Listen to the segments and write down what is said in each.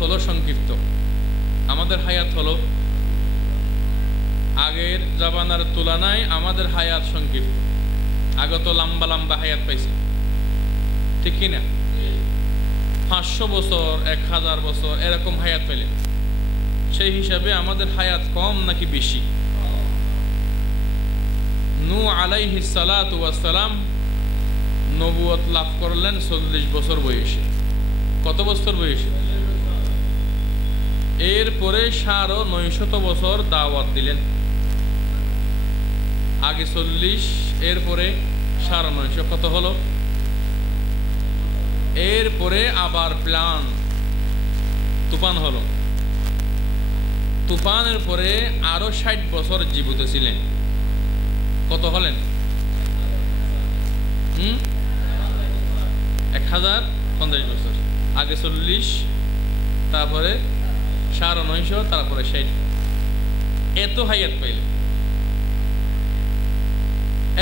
হলো সংক্ষিপ্ত, আমাদের হায়াত হলো আগের জামানার তুলনায় আমাদের হায়াত সংক্ষিপ্ত। আগে তো লম্বা লম্বা হায়াত পাইছে, ঠিক কিনা? 500 বছর 1000 বছর এরকম হায়াত পেলেন। সেই হিসাবে আমাদের হায়াত কম নাকি বেশি? নূহ আলাইহিস সালাতু ওয়াস সালাম নবুয়ত লাভ করলেন 40 বছর বয়সে। কত বছর বয়সে? এরপরে 950 বছর দাওয়াত দিলেন। আগে 40, এরপরে 950, কত হলো? এরপরে আবার প্লান, তুফান হলো। তুফানের পরে আরো 60 বছর জীবিত ছিলেন। কত হলেন? 1050 বছর। আগে 40, তারপরে 950, তারপরে 60। এত হায়াত পাইলেন।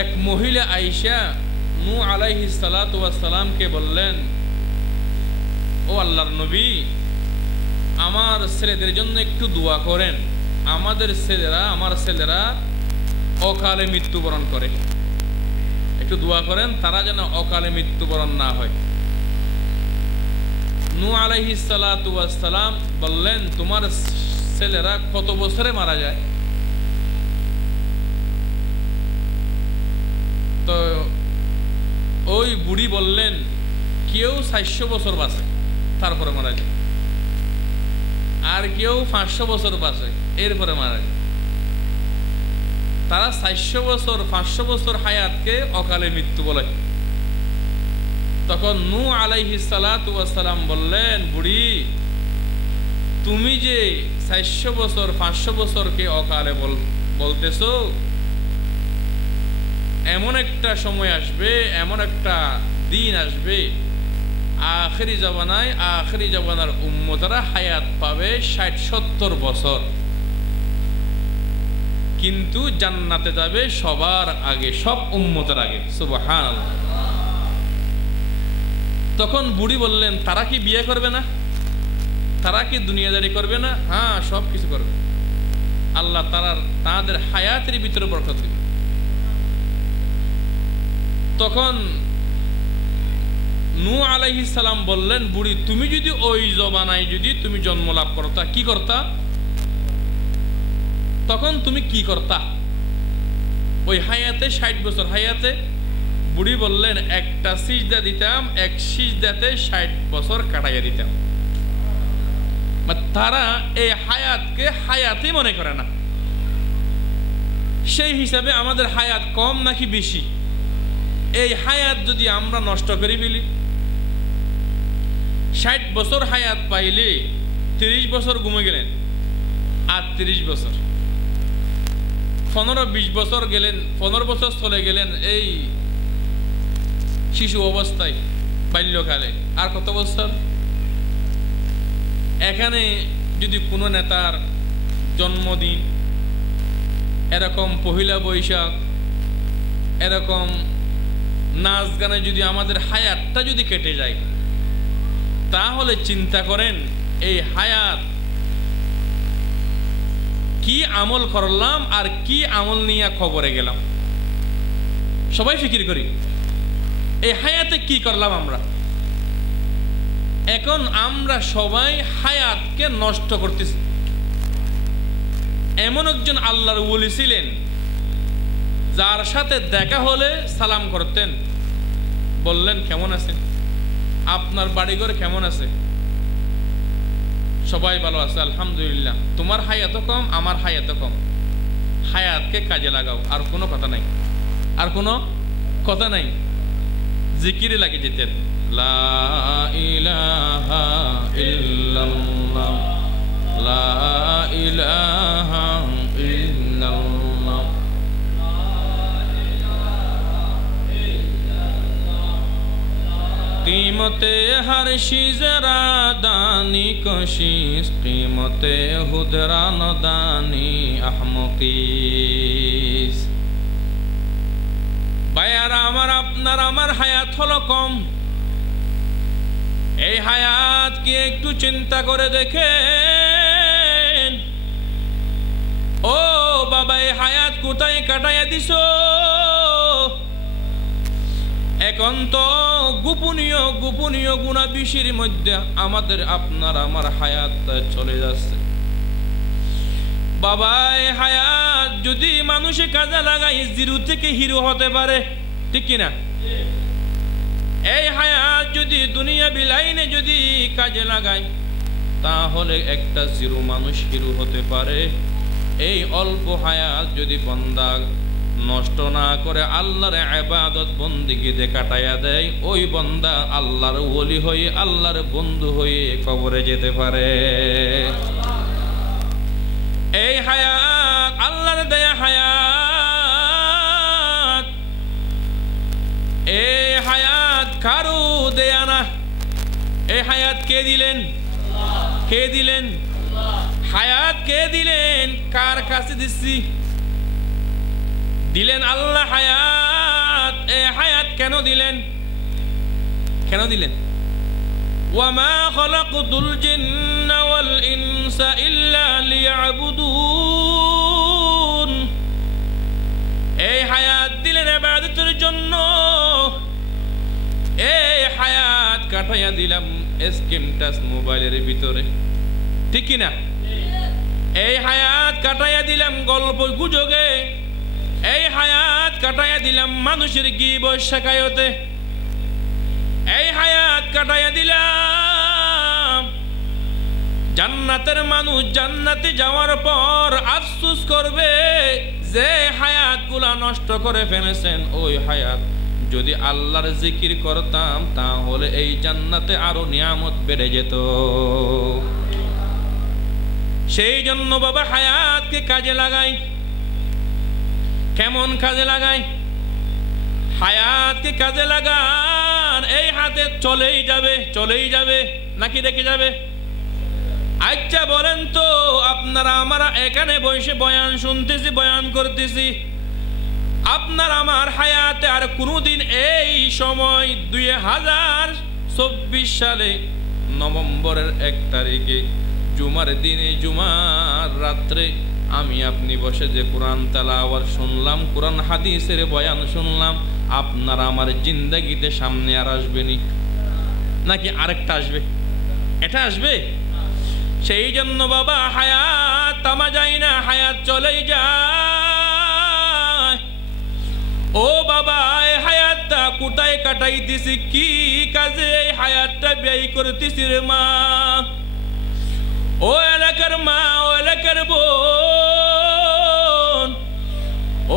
এক মহিলা আয়েশা নূহ আলাইহিস সালাতু ওয়াস সালামকে বললেন, ও আল্লাহর নবী, আমার ছেলেদের জন্য একটু দোয়া করেন। আমার ছেলেরা অকালে মৃত্যুবরণ করে, একটু দোয়া করেন তারা যেন অকালে মৃত্যুবরণ না হয়। নূহ আলাইহিস সালাতু ওয়াস সালাম বললেন, তোমার ছেলেরা কত বছরে মারা যায়? তো ওই বুড়ি বললেন, কেউ 400 বছর বাঁচে তারপরে মারা যায়, আর কেউ 500 বছর বাঁচে এরপরে মারা যায়। তারা 400 বছর 500 বছর হায়াতকে অকালে মৃত্যু বলে। তখন নূহ আলাইহিস সালাতু ওয়াস সালাম বললেন, বুড়ি, তুমি যে 400 বছর 500 বছরকে অকালে বলতেছো, এমন একটা সময় আসবে, এমন একটা দিন আসবে, আখিরি জামানার উম্মতরা হায়াত পাবে 60-70 বছর, কিন্তু জান্নাতে যাবে সবার আগে, সব উম্মতের আগে। সুবহানাল্লাহ। তখন বুড়ি বললেন, তারা কি বিয়ে করবে না? তারা কি দুনিয়াদারি করবে না? হ্যাঁ, সব কিছু করবে। আল্লাহ তাদের হায়াতের ভিতরে বরকত দিবে। তখন নূহ আলাইহিস সালাম বললেন, বুড়ি, তুমি যদি ওই জমানায় যদি তুমি জন্ম লাভ করতা, কি করতা? তখন তুমি কি করতা ওই হায়াতে, 60 বছর হায়াতে? বুড়ি বললেন, একটা সিজদা দিতাম, এক সিজদাতে 60 বছর কাটাইয়া দিতাম। তারা এই হায়াতকে হায়াতই মনে করে না। সেই হিসাবে আমাদের হায়াত কম নাকি বেশি? এই হায়াত যদি আমরা নষ্ট করে ফেলি, 60 বছর হায়াত পাইলে 30 বছর ঘুমে গেলেন, আর 30 বছর, 15-20 বছর গেলেন, 15 বছর চলে গেলেন এই শিশু অবস্থায়, বাল্যকালে, আর কত বছর? এখানে যদি কোনো নেতার জন্মদিন, এরকম পহিলা বৈশাখ, এরকম নাচ গানে যদি আমাদের হায়াতটা যদি কেটে যায়, তাহলে চিন্তা করেন এই হায়াত কি আমল করলাম আর কি আমল নিয়ে খবরে গেলাম। সবাই ফিকির করি, এই হায়াতে কি করলাম আমরা। এখন আমরা সবাই হায়াতকে নষ্ট করতেছি। এমন একজন আল্লাহর ওলি ছিলেন, যার সাথে দেখা হলে সালাম করতেন, বললেন, কেমন আছেন? আপনার বাড়িঘর কেমন আছে? সবাই ভালো আছে, আলহামদুলিল্লাহ। তোমার হায়াতও কম, আমার হায়াতও কম, হায়াতকে কাজে লাগাও। আর কোনো কথা নাই, আর কোনো কথা নাই। জিকিরে লাগিয়ে যেতেন, লা ইলাহা ইল্লাল্লাহ, লা ইলাহা ইল্লাল্লাহ। कीमते हर शीजरा दानी कशिश, कीमते हुदरान दानी अहमकीस। ভাইয়ারা আমার, আপনার আমার হায়াত হলো কম, এই হায়াতকে একটু চিন্তা করে দেখেন। ও বাবা, এই হায়াত কোথায় কাটাইয়া দিছ? এখন তো গোপনীয় গোপনীয় গুণা বিশির মধ্যে আমাদের আপনার আমার হায়াতটা চলে যাচ্ছে। বাবা, এই হায়াত যদি মানুষে কাজে লাগায় জিরো থেকে হিরো হতে পারে, ঠিক কিনা? এই হায়াত যদি দুনিয়া বিলাইনে যদি কাজে লাগায় তাহলে একটা জিরো মানুষ হিরো হতে পারে। এই অল্প হায়াত যদি বান্দা নষ্ট না করে আল্লাহর ইবাদত বন্দেগীতে কাটাইয়া দেয়, ওই বান্দা আল্লাহর ওলি হয়ে আল্লাহর বন্ধু হয়ে কবরে যেতে পারে। এই হায়াত আল্লাহর দেয়া হায়াত, এই হায়াত কারো দেয়া না। এই হায়াত কে দিলেন? কে দিলেন? হায়াত কে দিলেন? কার কাছে দিচ্ছি? দিলেন আল্লাহ হায়াত। এই হায়াত কেন দিলেন? কেন দিলেন? ওয়ামা খালাকতুল জিন্না ওয়াল ইনসা ইল্লা লিয়াবুদুন। এই হায়াত দিলেন ইবাদতের জন্য। এই হায়াত কাটাইয়া দিলাম স্ক্রিন টাচ মোবাইলের ভিতরে, ঠিক কিনা? এই হায়াত কাটাইয়া দিলাম গল্প গুজবে। এই হায়াত কাটাইয়া দিলাম মানুষের গীবত শেখায়তে। এই হায়াত কাটাইয়া দিলাম জান্নাতের মানুষ জান্নাতে যাওয়ার পর আফসোস করবে যে হায়াতগুলা নষ্ট করে ফেলেছেন। ওই হায়াত যদি আল্লাহর জিকির করতাম তাহলে এই জান্নাতে আরো নিয়ামত বেড়ে যেত। সেই জন্য বাবা হায়াতকে কাজে লাগাই। কেমন কাজে লাগাই? হায়াতকে কাজে লাগান। এই হাতে চলেই যাবে, চলেই যাবে নাকি রেখে যাবে? আচ্ছা বলেন তো, আপনারা আমরা এখানে বসে বয়ান শুনতেছি, বয়ান করতেছি, আপনার আমার হায়াতে আর কোনোদিন এই সময় 2024 সালে নভেম্বরের 1 তারিখে জুমার দিনে জুমার রাত্রে আমি আপনি বসে যে কোরআন তেলাওয়াত শুনলাম, কোরআন হাদিসের বয়ান শুনলাম, আপনার আমার জিন্দেগিতে সামনে আর আসবেনি নাকি আরেকটা আসবে? এটা আসবে। সেই জন্য বাবা হায়াত থামা যায় না, হায়াত চলেই যায়। ও বাবা, এই হায়াতটা কোথায় কাটাইতেছি, কি কাজে এই হায়াতটা ব্যয় করতেছি রে মা? ও এলাকার মা, ও এলাকার বোন,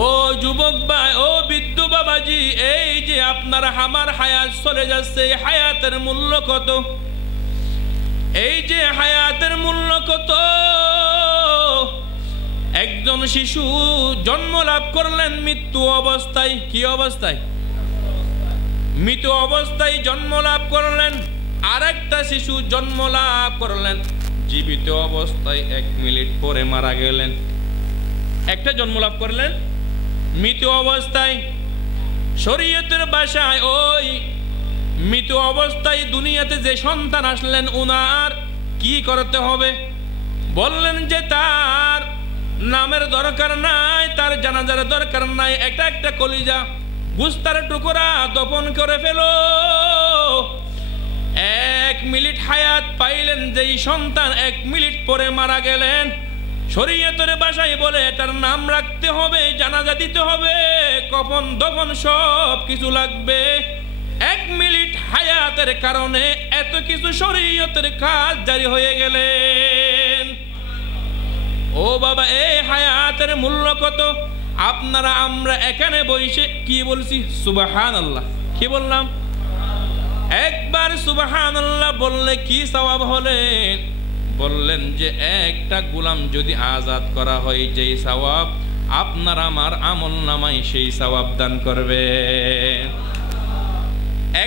ও যুবক ভাই, ও বৃদ্ধ বাবাজি, এই যে আপনার আমার হায়াত চলে যাচ্ছে, এই হায়াতের মূল্য কত? এই যে হায়াতের মূল্য কত? একজন শিশু জন্ম লাভ করলেন মৃত্যু অবস্থায়। কি অবস্থায়? মৃত্যু অবস্থায় জন্ম লাভ করলেন। আরেকটা শিশু জন্ম লাভ করলেন জীবিত অবস্থায়, 1 মিনিট পরে মারা গেলেন। একটা জন্ম লাভ করলেন মৃত অবস্থায়। শরীয়তের ভাষায় ওই মৃত অবস্থায় দুনিয়াতে যে সন্তান আসলেন উনার কি করতে হবে? বললেন যে তার নামের দরকার নাই, তার জানাজার দরকার নাই, একটা একটা কলিজা গুস্তার টুকরা দফন করে ফেলো। 1 মিনিট হায়াত পাইলেন যেই সন্তান 1 মিনিট পরে মারা গেলেন, শরীয়তের ভাষায় বলে এটার নাম রাখতে হবে, জানাজা দিতে হবে, কফন দফন সব কিছু লাগবে। 1 মিনিট হায়াতের কারণে এত কিছু শরীয়তের কাজ জারি হয়ে গেলেন। ও বাবা, এই হায়াতের মূল্য কত? আপনারা আমরা এখানে বসে কি বলছি? সুবহানাল্লাহ। কি বললাম? একবার সুবহানাল্লাহ বললে কি সওয়াব হলেন? বললেন যে একটা গোলাম যদি আজাদ করা হয়, যেই সওয়াব আপনার আমার আমল নামায় সেই সওয়াব দান করবে।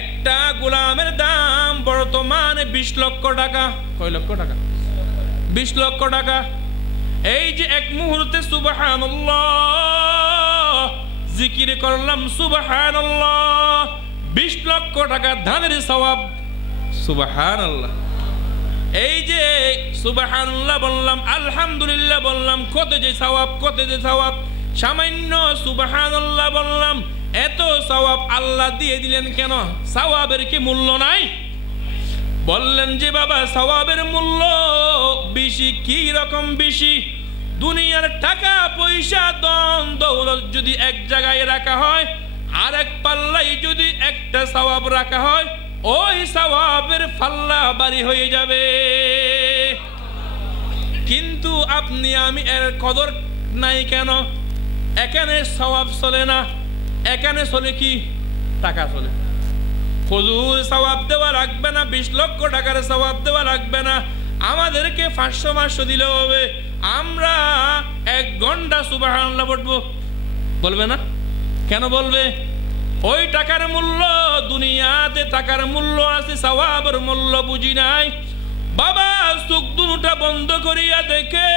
একটা গোলামের দাম বর্তমানে 20 লক্ষ টাকা। কয় লক্ষ টাকা? 20 লক্ষ টাকা। এই যে এক মুহূর্তে সুবহানাল্লাহ জিকির করলাম, সুবহানাল্লাহ, 20 লক্ষ টাকা ধানের সওয়াব সুবহানাল্লাহ। এই যে সুবহানাল্লাহ বললাম, আলহামদুলিল্লাহ বললাম, কত যে সওয়াব, কত যে সওয়াব। সামান্য সুবহানাল্লাহ বললাম, এত সওয়াব আল্লাহ দিয়ে দিলেন কেন? সওয়াবের কি মূল্য নাই? বললেন যে বাবা সওয়াবের মূল্য বেশি। কি রকম বেশি? দুনিয়ার টাকা পয়সা ধন দৌলত যদি এক জায়গায় রাখা হয়, আর এক পাল্লাই যদি একটা সওয়াব রাখা হয়, ওই সওয়াবের পাল্লা ভারী হয়ে যাবে। কিন্তু আপনি আমি এর কদর নাই কেন? এখানে সওয়াব চলে না, এখানে চলে কি? টাকা চলে। হুজুর সওয়াব দেওয়া লাগবে না, 20 লক্ষ টাকার সওয়াব দেওয়া লাগবে না, আমাদেরকে 500 দিলে হবে, আমরা 1 ঘন্টা সুবহানাল্লাহ পড়বো। বলবে না? কেন বলবে? ওই টাকার মূল্য, দুনিয়াতে টাকার মূল্য আছে, সওয়াবের মূল্য বুঝি নাই। বাবা চোখ দুটা বন্ধ করিয়া দেখে,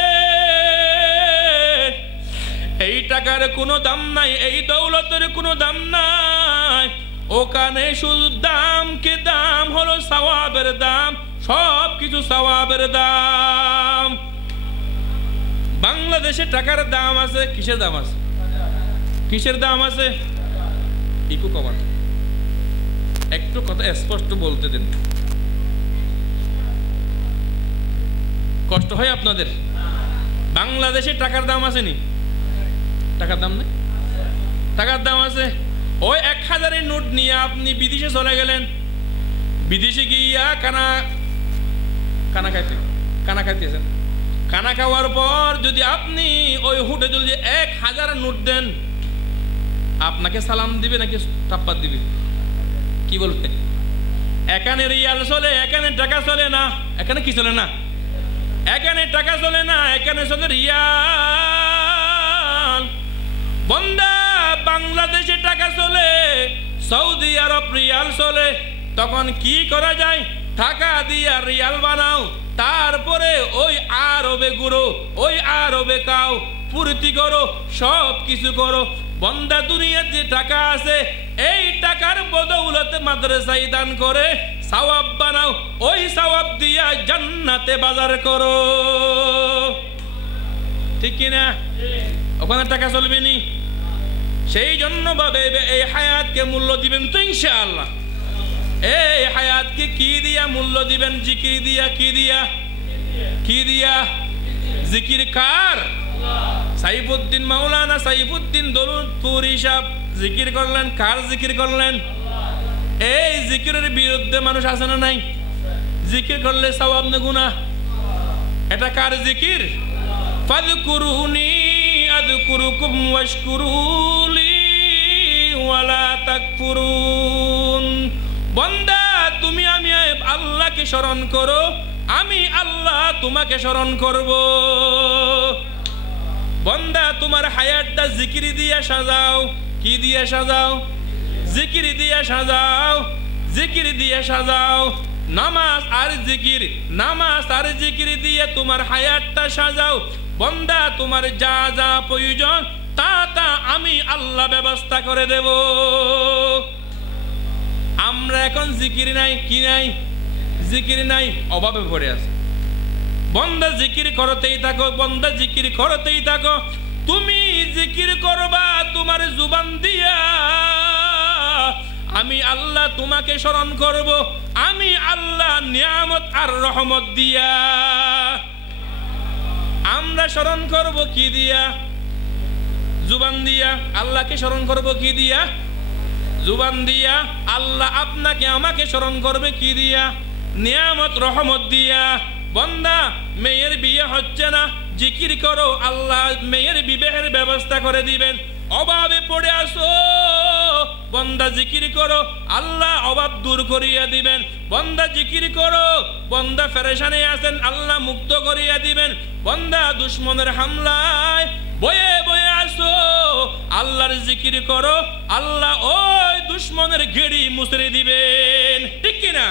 এই টাকার কোনো দাম নাই, এই দৌলতের কোনো দাম নাই। ওখানে শুধু দাম কে দাম হলো সওয়াবের দাম, সব কিছু সওয়াবের দাম। বাংলাদেশে টাকার দাম আছে, কিসের দাম আছে? কিসের দাম আছে? ইকো কমান, একটু কথা স্পষ্ট বলতে দিন। কষ্ট হয় আপনাদের? বাংলাদেশে টাকার দাম আছে নি? টাকার দাম নেই? টাকার দাম আছে। ওই 1000-এর নোট নিয়ে আপনি বিদেশে চলে গেলেন, বিদেশে গিয়া কানা খাইতেছেন। কানা খাওয়ার পর যদি আপনি ওই হোটেলে যদি 1000 নোট দেন, আপনাকে সালাম দিবে নাকি টাপ্পার দিবে? কি বলবে? এখানে রিয়াল চলে, এখানে টাকা চলে না। এখানে কি চলে না? এখানে টাকা চলে না, এখানে চলে রিয়াল। বন্দা বাংলাদেশে টাকা চলে, সৌদি আরব রিয়াল চলে, তখন কি করা যায়? টাকা দিয়া রিয়াল বানাও, তারপরে ওই আরবে ঘুরো, ওই আরবে খাও, ফুর্তি করো, সব কিছু করো। বন্দা দুনিয়ার যে টাকা আছে, এই টাকার বদৌলতে মাদ্রাসায় দান করে সওয়াব বানাও, ওই সওয়াব দিয়া জান্নাতে বাজার করো। ঠিক কিনা? ওখানে টাকা চলবে নি। সেই জন্য ভাবে এই হায়াতকে মূল্য দিবেন তো ইনশাআল্লাহ। এই হায়াতকে কি দিয়া মূল্য দিবেন? জিকির দিয়া। কি দিয়া? কি দিয়া? জিকির কার? সাইফুদ্দিন, মাওলানা সাইফুদ্দিন দৌলতপুরি সাহেব জিকির করলেন। কার জিকির করলেন? এই জিকিরের বিরুদ্ধে মানুষ আছে না নাই? জিকির করলে সওয়াব না গুনাহ? এটা কার জিকির? ফাযকুরুনি আযকুরুকুম ওয়াশকুরুলি ওয়ালা তাকফুরুন। বান্দা তুমি আমি আল্লাহকে স্মরণ করো, আমি আল্লাহ তোমাকে স্মরণ করব। বান্দা তোমার হায়াতটা জিকির দিয়া সাজাও। কি দিয়া সাজাও? জিকির দিয়া সাজাও, জিকির দিয়া সাজাও। নামাজ আর জিকির, নামাজ আর জিকির দিয়ে তোমার হায়াতটা সাজাও। বান্দা তোমার যা যা প্রয়োজন তা তা আমি আল্লাহ ব্যবস্থা করে দেব। আমরা এখন জিকির নাই, কি নাই? জিকির নাই, অভাবে পড়ে আছে। বান্দা জিকির করতেই থাকো, বান্দা জিকির করতেই থাকো। তুমি জিকির করবা তোমার জুবান দিয়া, আমি আল্লাহ তোমাকে স্মরণ করব, আমি আল্লাহ নিয়ামত আর রহমত দিয়া। আমরা স্মরণ করব কি দিয়া? জুবান দিয়া। আল্লাহকে স্মরণ করব কি দিয়া? জুবান দিয়া। আল্লাহ আপনাকে আমাকে স্মরণ করবে কি দিয়া? নিয়ামত রহমত দিয়া। বান্দা মেয়ের বিয়ে হচ্ছে না, জিকির করো, আল্লাহ মেয়ের বিবাহের ব্যবস্থা করে দিবেন। অভাবে পড়ে আসো, বান্দা জিকির করো, আল্লাহ অভাব দূর করিয়া দিবেন। বান্দা জিকির করো, বান্দা পেরেশানে আছেন, আল্লাহ মুক্ত করিয়া দিবেন। বান্দা দুশমনের হামলায় বয়ে বয়ে আসো, আল্লাহর জিকির করো, আল্লাহ ওই দুশমনের গেড়ি মুছড়ে দিবেন। ঠিক কিনা?